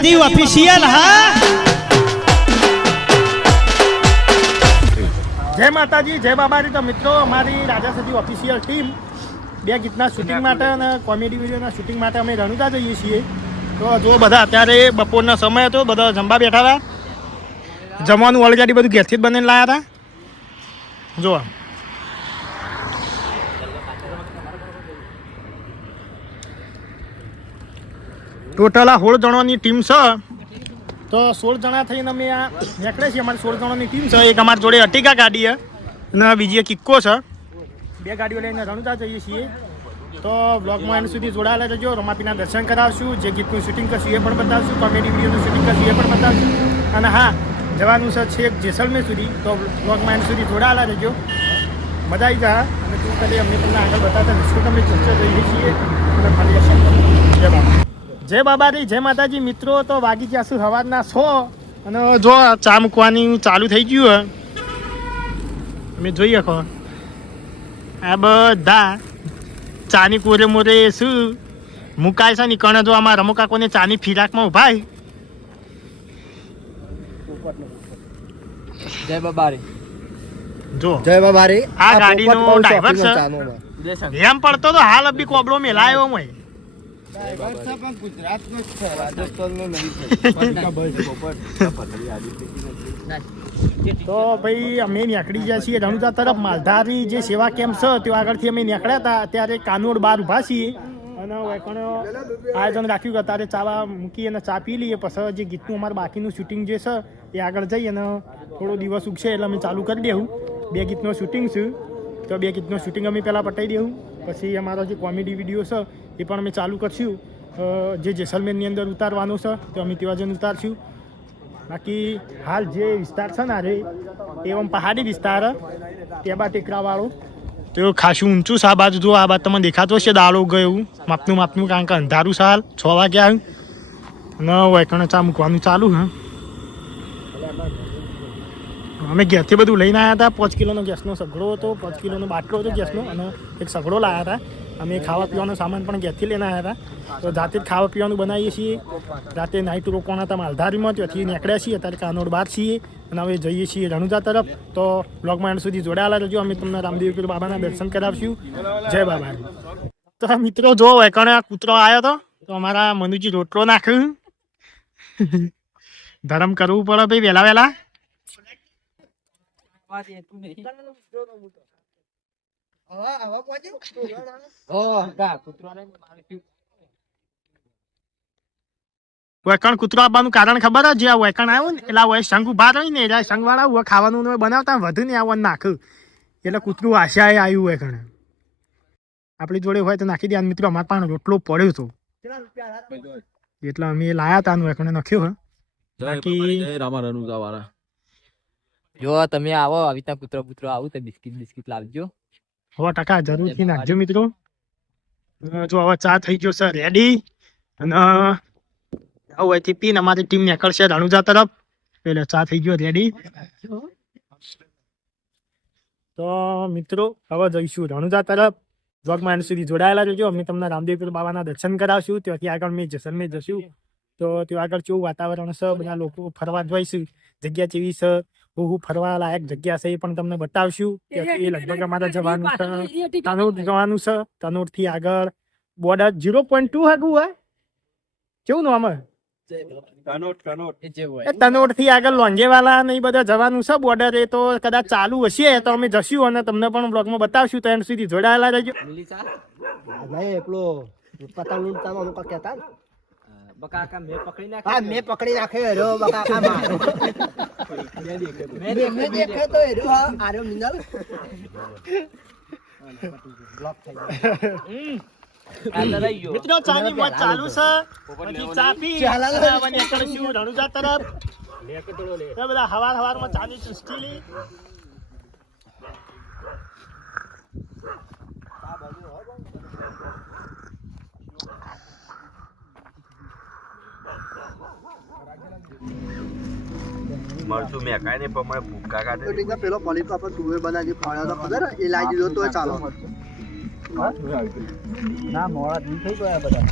સજી official હા. જય માતાજી, જય બાબારી. તો મિત્રો, અમારી રાજા સજી ઓફિશિયલ ટીમ બે ગીતના શૂટિંગ માટે અને કોમેડી વિડીયોના શૂટિંગ માટે અમે રણુજા જઈએ છીએ. તો જો બધા અત્યારે બપોરનો સમય હતો, બધા જમવા બેઠા હતા. જમવાનું ઓલરેડી બધું ઘેરથી જ બનાવીને લાવ્યા હતા. જો ટોટલ આ 16 જણાની ટીમ છે. તો 16 જણા થઈને અમે આ નીકળે છીએ. અમારી 16 જણાની ટીમ છે. એક અમારી જોડે અર્ટિગા ગાડી છે અને બીજી એક ઇક્કો છે. બે ગાડીઓ લઈને રણુજા જઈએ છીએ. તો બ્લોગમાં એન્ડ સુધી જોડાયેલા રહેજો. રમાપીના દર્શન કરાવશું, જે ગીતનું શૂટિંગ કરશું એ પણ બતાવશું, કોમેડી વિડીયોનું શૂટિંગ કરશું એ પણ બતાવશું. અને હા, જવાનું છે છેક જેસલમેર સુધી. તો બ્લોગમાં એન્ડ સુધી જોડાયેલા રહેજો. મજા આવી જાય. અને તું કરી અમને તમને આગળ બતાવતા શું તમે ચર્ચા જઈએ છીએ અને ફરી જય બાબા. જય બાબારી, જય માતાજી. મિત્રો, તો વાગી ગયા છું સવારના 6 અને જો ચા મૂકવાની ચાલુ થઈ ગયું. તમે જોઈ શકો આ બધા ચાની કોરે મોરે શું મુકાય છે ને કણે. જો આમાં રમો કાકોને ચાની ફિરાકમાં ઉભા. જય બાબારી. જો જય બાબારી. આ ગાડીનો ડ્રાઈવર છે. એમ પડતો તો હાલ અબી કોબળો મેલાયો હોય. તો ભાઈ અમે નીકળી ગયા છીએ રણુજા તરફ. માલધારી જે સેવા કેમ્પ છે ત્યાં આગળથી અમે નીકળ્યા હતા. અત્યારે કાનોડ બહાર ઊભા છીએ અને આયોજન રાખ્યું કે અત્યારે ચાવા મૂકી અને ચા પી લઈએ. પછી જે ગીતનું અમારું બાકીનું શૂટિંગ જે છે એ આગળ જઈ અને થોડો દિવસ ઉગશે એટલે અમે ચાલુ કરી દેવું. 2 ગીતનું શૂટિંગ છે. તો 2 ગીતનું શૂટિંગ અમે પહેલાં પતાવી દેવું. પછી અમારો જે કોમેડી વિડીયો છે એ પણ અમે ચાલુ કરશું. જે જેસલમેરની અંદર ઉતારવાનું છે તો અમે તેવા જઈને ઉતારશું. બાકી હાલ જે વિસ્તાર છે ને રે એવમ પહાડી વિસ્તાર ટેબા ટેકરાવાળો તો ખાસું ઊંચું છે. આ બાજુ જો, આ બાજુ તમને દેખાતો હશે દાળો ગયું માપનું કારણ કે અંધારું છે. હાલ 6 વાગ્યા અને વૈકણે ચા મૂકવાનું ચાલુ. હા, અમે ઘેરથી બધું લઈને આવ્યા હતા. 5 કિલોનો ગેસનો સગડો હતો, 5 કિલોનો બાટલો હતો ગેસનો અને એક સગડો લાવ્યા હતા. અમે ખાવા પીવાનો સામાન પણ ઘેરથી લઈને આવ્યા હતા. તો જાતે જ ખાવા પીવાનું બનાવીએ છીએ. રાતે નાઇટ રોકવાના હતા માલધારીમાં, ત્યાંથી નીકળ્યા છીએ. અત્યારે કાનોડ બહાર છીએ અને હવે જઈએ છીએ રણુજા તરફ. તો બ્લોગમાં એન્ડ સુધી જોડાયેલા રહેજો. અમે તમને રામદેવ પીર બાબાના દર્શન કરાવશું. જય બાબા. તો મિત્રો જો વેકણે આ કૂતરો આવ્યો હતો તો અમારા મનુજી રોટલો નાખ્યું. ધરમ કરવું પડે ભાઈ વહેલા વહેલા. વેકણ કૂતરો આવવાનું કારણ ખબર જ? જે વેકણ આવ્યું ને એટલે હોય સંઘ ઉભા રહી ને એટલે સંઘ વાળા હોય ખાવાનું બનાવતા વધુ ને આવવાનું નાખ્યું એટલે કૂતરું આશાએ આવ્યું વેકણ. આપણી જોડે હોય તો નાખી દે. મિત્રો, અમારે પણ રોટલો પડ્યો હતો એટલે અમે લાયા હતા. વેકણે નાખ્યો. બાકી જો તમે આવો આવી રીતના કૂતરો આવું તો બિસ્કિટ લાવજો. 100% જરૂરથી નાખજો મિત્રો. જો હવે ચા થઈ ગયો છે રેડી અને અહીંથી પીને અમારી ટીમ નીકળશે રણુજા તરફ. એટલે ચા થઈ ગયો રેડી. તો મિત્રો હવે જઈશું રણુજા તરફ. બ્લોગમાં એન્ડ સુધી જોડાયેલા રહેજો. અમે તમને રામદેવપીર બાબાના દર્શન કરાવશું. ત્યાંથી આગળ અમે જેસલમેર જશું. તો ત્યાં આગળ કેવું વાતાવરણ છે, બધા લોકો ફરવા જોઈશું, જગ્યા કેવી છે, હું ફરવા લાયક જગ્યા છે એ પણ તમને બતાવશું. ત્યાંથી લગભગ અમારે જવાનું છે તનોડ જવાનું છે. તનોડથી આગળ બોર્ડર 0.2 આગું હોય કેવું નામ? તનોડ થી આગળ લોંગેવાલા ને બધા જવાનું છે બોર્ડર. એ તો કદાચ ચાલુ હશે તો અમે જશું અને તમને પણ બ્લોગમાં બતાવશું. તો એન્ડ સુધી જોડાયેલા રહેજો. મેં પકડી નાખે મિત્રો, ચાની મોજ ચાલુ છે. ચા પી રણુજા તરફ બધા હવારમાં ચાની ચુસ્કી લી. મરચું મેં કાંઈ નહીં પણ મને ભૂકા કાઢે. પેલો પોલીસ આપણે તુવે બનાવી ફાળ્યો ખબર એ લાવી દીધો તો ચાલો. ના મોડા થઈ ગયા બધા.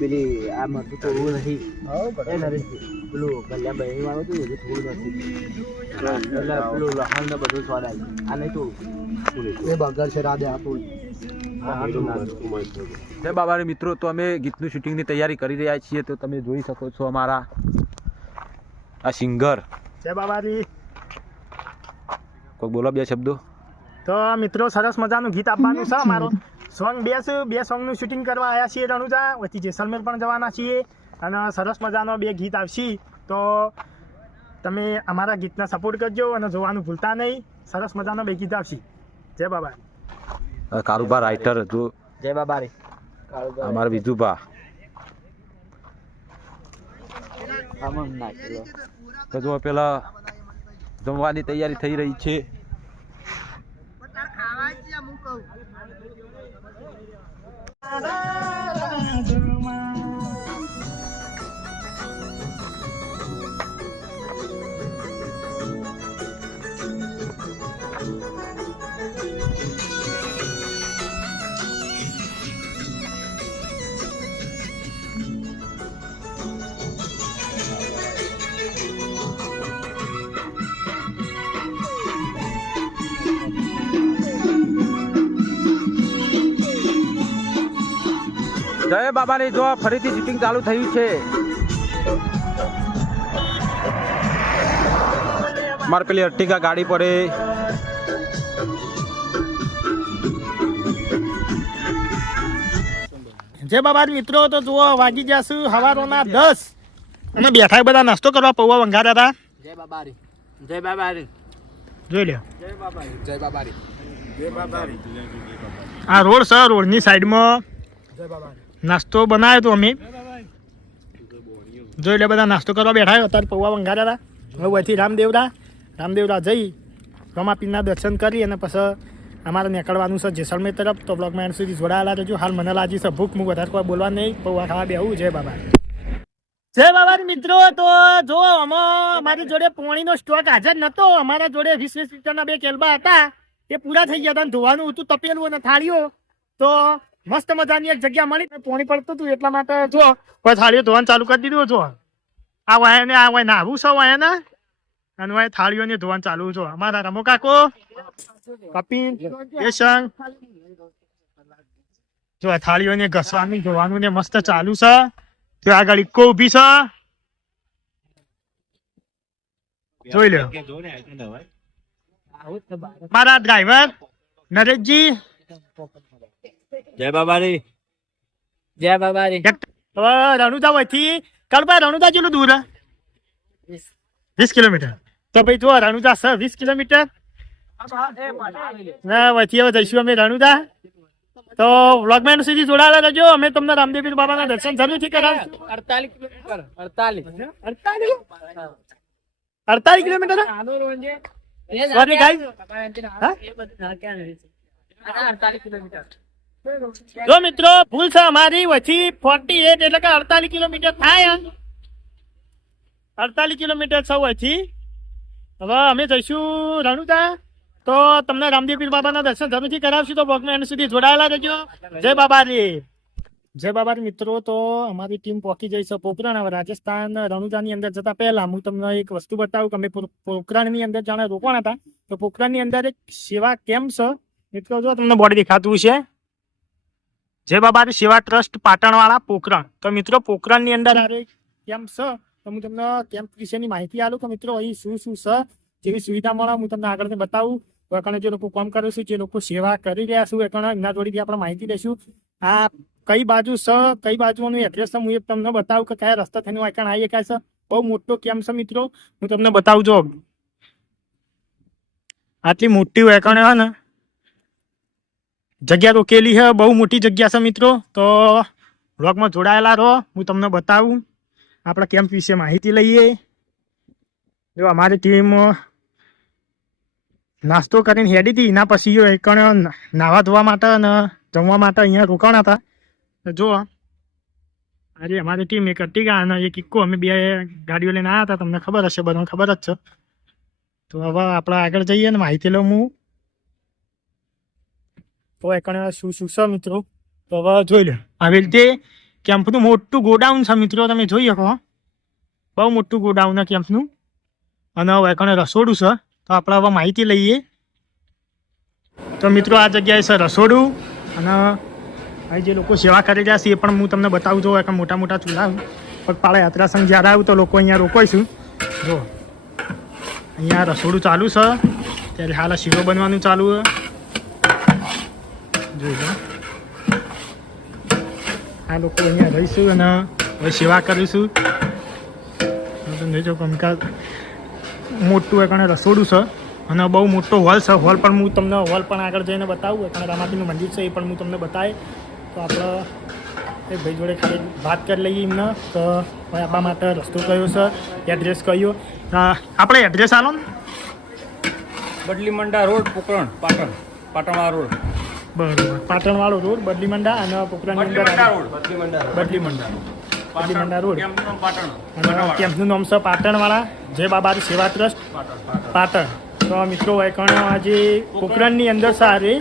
પેલી આ મરતું તો એવું નથી એ નરેશજી પેલું કલ્યા બહેની વાળું હતું હજુ થોડું નથી એટલે પેલું લહણ ને બધું સ્વાદ આવી આ નહીં તો એ બગર છે રાધે આપણું જય બાબારી મિત્રો, તો અમે ગીતનું શૂટિંગની તૈયારી કરી રહ્યા છીએ. તો તમે જોઈ શકો છો અમારા આ સિંગર. જય બાબાજી. કોઈ બોલો બે શબ્દો. તો મિત્રો સરસ મજાનું ગીત આપવાનું છે અમારું સોંગ બે સોંગનું શૂટિંગ કરવા આવ્યા છીએ રણુજા, પછી જેસલમેર પણ જવાના છીએ અને સરસ મજાનો 2 ગીત આવશે. તો તમે અમારા ગીતને સપોર્ટ કરજો અને જોવાનું ભૂલતા નહીં. સરસ મજાનો 2 ગીત આવશે. જય બાબા. કારુભા રાઇટર જો જય બાબારી. અમારા વિધુભા. તો જો પેલા જમવાની તૈયારી થઈ રહી છે. જય બાબાની જો ફરીથી શૂટિંગ ચાલુ થયું છે. મારે પેલી અર્ટિગા ગાડી પડે. જય બાબાજી મિત્રો, તો જુઓ વાગી જશું સવારોના 10 અને બેઠા બધા નાસ્તો કરવા પૌવા વંગાર્યા હતા. જય બાબારી. જય બાબારી. જોઈ લો જય બાબારી. જય બાબારી. જય બાબારી. આ રોડ છે, રોડની સાઈડમાં નાસ્તો બનાવ્યો તો અમે. જોઈ લે બધા નાસ્તો કરવા બેઠા. અત્યારે પૌવા વંગાર્યા હતા. હવે અહીંથી રામદેવરા જઈ રમાપીરના દર્શન કરી અને પછી અમારે નીકળવાનું છે જેસલમેર તરફ. તો બ્લોગમાં એન્ડ સુધી જોડાયેલા રહેજો. હાલ મને લાગી છે ભૂખ, હું વધારે કોઈ બોલવા નહીં, પૌવા ખાવા બેહું. જય બાબા. જય બાબા મિત્રો. તો જો અમારી જોડે પોણીનો સ્ટોક હાજર નતો. અમારા જોડે 20 લીટરના 2 કેલબા હતા, એ પૂરા થઈ ગયા હતા. ધોવાનું હતું તપેલું અને થાળીઓ. તો મસ્ત મજાની એક જગ્યા મળી, પોણી પડતું હતું એટલા માટે જો કોઈ થાળીઓ ધોવાનું ચાલુ કરી દીધું. જો આ વાય ને આ વાય નાવું છે વાય ને અને વાય થાળીઓને ધોવાનું ચાલુ. જો અમારા રમો કાકો કપિલ કેશંગ જો આ થાળીઓને ઘસવાનું ધોવાનું ને મસ્ત ચાલુ છે. તો આગળ ઇક્કો ઊભી છે, જોઈ લો. મારા ડ્રાઈવર નરેશજી. જય બાબારી. જય બાબારી. હવે રણુજા વયથી કાલભાઈ રણુજા જેટલું દૂર 20 કિલોમીટર. તો ભાઈ જો રણુજા છે 20 કિલોમીટર ના વયથી હવે જઈશું અમે રણુજા. તો વ્લોગમેન સુધી જોડાયેલા રહેજો. અમે તમને રામદેવપીર બાબાના દર્શન જરૂરથી કરાવીશું. 48 કિલોમીટર. 48 કિલોમીટર. Sorry guys. જો મિત્રો ભૂલ છે અમારી, વચ્ચે 48 એટલે કે 48 કિલોમીટર થાય. 48 કિલોમીટર છે વચ્ચે. હવે અમે જઈશું રણુજા. તો તમને રામદેવપીર બાબાના દર્શન જરૂરથી કરાવશું. તો બ્લોગમાં એન્ડ સુધી જોડાયેલા રહેજો. જય બાબારી. જય બાબારી મિત્રો. તો અમારી ટીમ પહોંચી જઈ છે પોખરણ. હવે રાજસ્થાન રણુજાની અંદર જતા પહેલા હું તમને એક વસ્તુ બતાવું કે અમે પોખરણની અંદર જાણે રોકાણ હતા. તો પોખરણની અંદર એક સેવા કેમ્પ છે મિત્રો. જો તમને બોર્ડ દેખાતું છે જય બાબારી સેવા ટ્રસ્ટ પાટણવાળા પોખરણ. તો મિત્રો પોખરણની અંદર આ કેમ્પ છે. તો હું તમને કેમ્પ વિશેની માહિતી આપું કે મિત્રો અહીં શું છે, જેવી સુવિધા મળે હું તમને આગળ બતાવું. તો એ જે લોકો કામ કરે છે, જે લોકો સેવા કરી રહ્યા છું, એના જોડેથી આપણે માહિતી લઈશું. આ કઈ બાજુ છે, કઈ બાજુનું એડ્રેસ છે, હું એ તમને બતાવું કે કયા રસ્તા થઈને વાંકણ આવી શકાય છે. બહુ મોટો કેમ્પ છે મિત્રો, હું તમને બતાવું. જો આટલી મોટી વેકણ હે ને જગ્યા રોકેલી છે, બહુ મોટી જગ્યા છે મિત્રો. તો વ્લોગમાં જોડાયેલા રહો, હું તમને બતાવું. આપણા કેમ્પ વિશે માહિતી લઈએ. જો અમારી ટીમ નાસ્તો કરીને હેડી હતી, એના પછી એકણ નાવા ધોવા માટે અને જમવા માટે અહીંયા રોકાણા હતા. જો આજે અમારી ટીમ એક અર્ટિગા અને એક ઇક્કો, અમે 2 ગાડીઓ લઈને આવ્યા હતા. તમને ખબર હશે, બધાને ખબર જ છે. તો હવે આપણે આગળ જઈએ ને માહિતી લઉં હું. તો એકણે શું શું છે મિત્રો તો હવે જોઈ લો. આવી રીતે કેમ્પનું મોટું ગોડાઉન છે મિત્રો, તમે જોઈ શકો. બહુ મોટું ગોડાઉન છે કેમ્પનું. અને હવે એકણે રસોડું છે, તો આપણે હવે માહિતી લઈએ. તો મિત્રો આ જગ્યાએ છે રસોડું, અને અહીં જે લોકો સેવા કરી રહ્યા છે એ પણ હું તમને બતાવું છું. એક મોટા મોટા ચૂલા પગપાળા યાત્રા સંઘ જ્યારે આવું તો લોકો અહીંયા રોકાઈશું. જો અહીંયા રસોડું ચાલુ છે, ત્યારે હાલ શીરો બનવાનું ચાલુ છે. જોઈ લો, આ લોકો અહીંયા રહીશું અને હવે સેવા કરીશું. જો કંકા મોટું એકણે રસોડું છે અને બહુ મોટો હોલ છે. હોલ પણ હું તમને આગળ જઈને બતાવું. એકણે રામાપીરનું મંદિર છે એ પણ હું તમને બતાવે. તો આપણે એ ભાઈ જોડે ખાલી વાત કરી લઈએ એમને તો ભાઈ આપણા માટે રસ્તો કયો છે, એડ્રેસ કયો. આપણે એડ્રેસ આલો ને. બદલી મંડા રોડ, પોકરણ, પાટણવાળા રોડ. બરાબર, પાટણવાળો રોડ, બદલી મંડા અને પોકરણની અંદર બદલી મંડા રોડ. અને કેમ્પનું નામ છે પાટણવાળા જય બાબારી સેવા ટ્રસ્ટ પાટણ. તો મિત્રો એકણ આજે પોકરણની અંદર સારી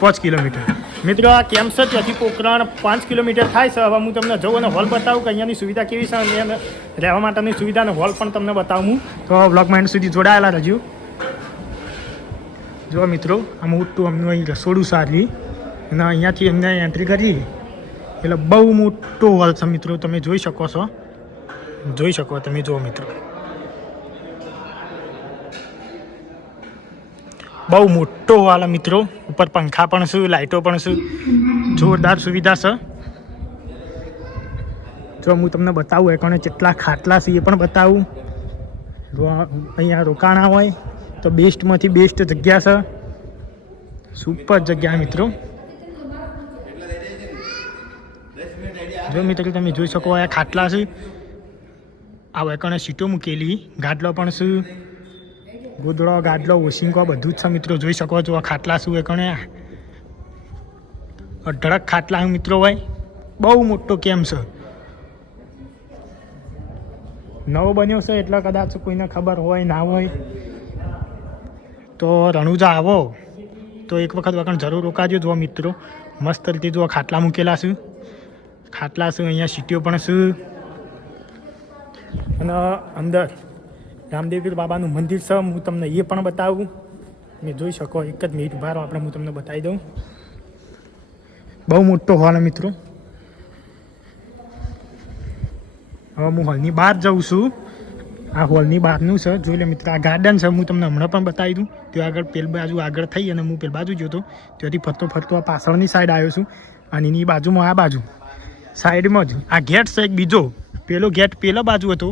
5 કિલોમીટર મિત્રો આ કેમ્પ છે. ત્યાંથી પોકરણ 5 કિલોમીટર થાય છે. હવે હું તમને જઉં અને હોલ બતાવું કે અહીંયાની સુવિધા કેવી છે, અને રહેવા માટેની સુવિધા અને હોલ પણ તમને બતાવું. તો બ્લોગમાં એન્ડ સુધી જોડાયેલા રહેજો. જો મિત્રો આ મોટું અમનું અહીં રસોડું સારી, અને અહીંયાથી અમને એન્ટ્રી કરી એટલે બહુ મોટો હોલ છે મિત્રો. તમે જોઈ શકો છો, તમે જુઓ મિત્રો, બહુ મોટો હોલ મિત્રો. ઉપર પંખા પણ છે, લાઇટો પણ છે, જોરદાર સુવિધા છે. જો હું તમને બતાવું એકણે કેટલા ખાટલા છે એ પણ બતાવું. અહીંયા રોકાણા હોય તો બેસ્ટમાંથી બેસ્ટ જગ્યા છે, સુપર જગ્યા મિત્રો. જો મિત્રો તમે જોઈ શકો આ ખાટલા છે, આ એકણે સીટો મૂકેલી, ગાદલો પણ છે, ગોદડો ગાદલો ઓશિંકો બધું જ છે મિત્રો. જોઈ શકો છો આ ખાટલા શું એકણે અઢળક ખાટલા મિત્રો હોય. બહુ મોટો કેમ્પ છે, નવો બન્યો છે એટલે કદાચ કોઈને ખબર હોય ના હોય. તો રણુજા આવો તો એક વખત જરૂર રોકાજો. જો મિત્રો મસ્ત રીતે જો ખાટલા મૂકેલા છે, અહીંયા સીટીઓ પણ છે. અને અંદર રામદેવપીર બાબાનું મંદિર છે, હું તમને એ પણ બતાવું. તમે જોઈ શકો, એક જ મિનિટ બહાર આપણે હું તમને બતાવી દઉં. બહુ મોટો હોલ મિત્રો. હવે હું હોલની બહાર જાઉં છું. આ હોલની બહારનું છે, જોઈ લે મિત્ર. આ ગાર્ડન છે, હું તમને હમણાં પણ બતાવી દઉં. ત્યાં આગળ પેલી બાજુ આગળ થઈ અને હું પેલી બાજુ જોતો, ત્યાંથી ફરતો આ પાછળની સાઈડ આવ્યો છું. અને એની બાજુમાં આ બાજુ સાઈડમાં જ આ ગેટ છે એક બીજો. પેલો ગેટ પેલા બાજુ હતો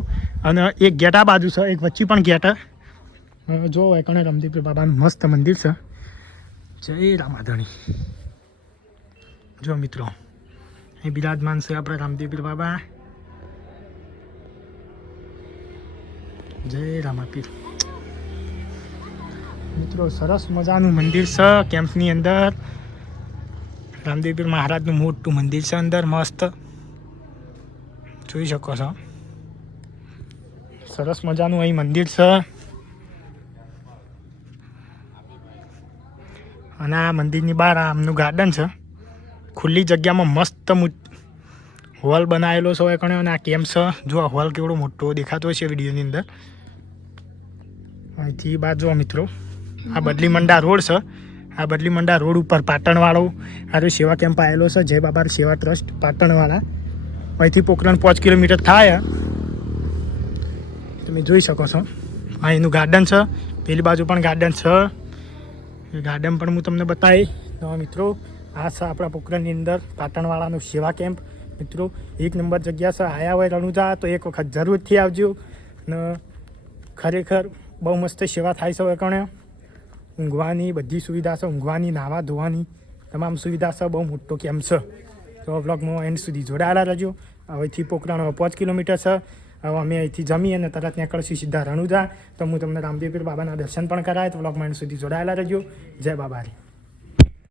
અને એક ગેટ આ બાજુ છે, એક વચ્ચે પણ ગેટ. જો એકણે રામદેવપીર બાબાનું મસ્ત મંદિર છે. જય રામાધણી. જો મિત્રો અહીં બિરાજમાન છે આપણા રામદેવપીર બાબા. જય રામાપીર. મિત્રો સરસ મજાનું મંદિર છે કેમ્પની અંદર. રામદેવપીર મહારાજનું મોટું મંદિર છે અંદર, મસ્ત જોઈ શકો છો. સરસ મજાનું અહીં મંદિર છે. અને આ મંદિરની બહાર આમનું ગાર્ડન છે, ખુલ્લી જગ્યામાં મસ્ત હોલ બનાવેલો છે એકણે. અને આ કેમ્પ છે. જો આ હોલ કેવડો મોટો દેખાતો છે વિડીયોની અંદર. અહીંથી બાજુ મિત્રો આ બદલી મંડા રોડ છે. આ બદલી મંડા રોડ ઉપર પાટણવાળો આ સેવા કેમ્પ આવેલો છે, જય બાબા સેવા ટ્રસ્ટ પાટણવાળા. અહીંથી પોકરણ 5 કિલોમીટર થાય. તમે જોઈ શકો છો આ એનું ગાર્ડન છે. પેલી બાજુ પણ ગાર્ડન છે, એ ગાર્ડન પણ હું તમને બતાવી. તો મિત્રો આ છે આપણા પોકરણની અંદર પાટણવાળાનું સેવા કેમ્પ. મિત્રો એક નંબર જગ્યા છે. આવ્યા હોય રણુજા તો એક વખત જરૂરથી આવજો. ને ખરેખર બહુ મસ્ત સેવા થાય છે એકણે. ઊંઘવાની બધી સુવિધા છે, ઊંઘવાની, નાહવા ધોવાની તમામ સુવિધા છે. બહુ મોટો કેમ્પ છે. તો વ્લોગમાં એન્ડ સુધી જોડાયેલા રહેજો. હવેથી પોકરણ 5 કિલોમીટર છે. હવે અમે અહીંથી જમી અને તરત નીકળશું સીધા રણુજા. તો હું તમને રામદેવપીર બાબાના દર્શન પણ કરાય. તો વ્લોગમાં એન્ડ સુધી જોડાયેલા રહેજો. જય બાબારી.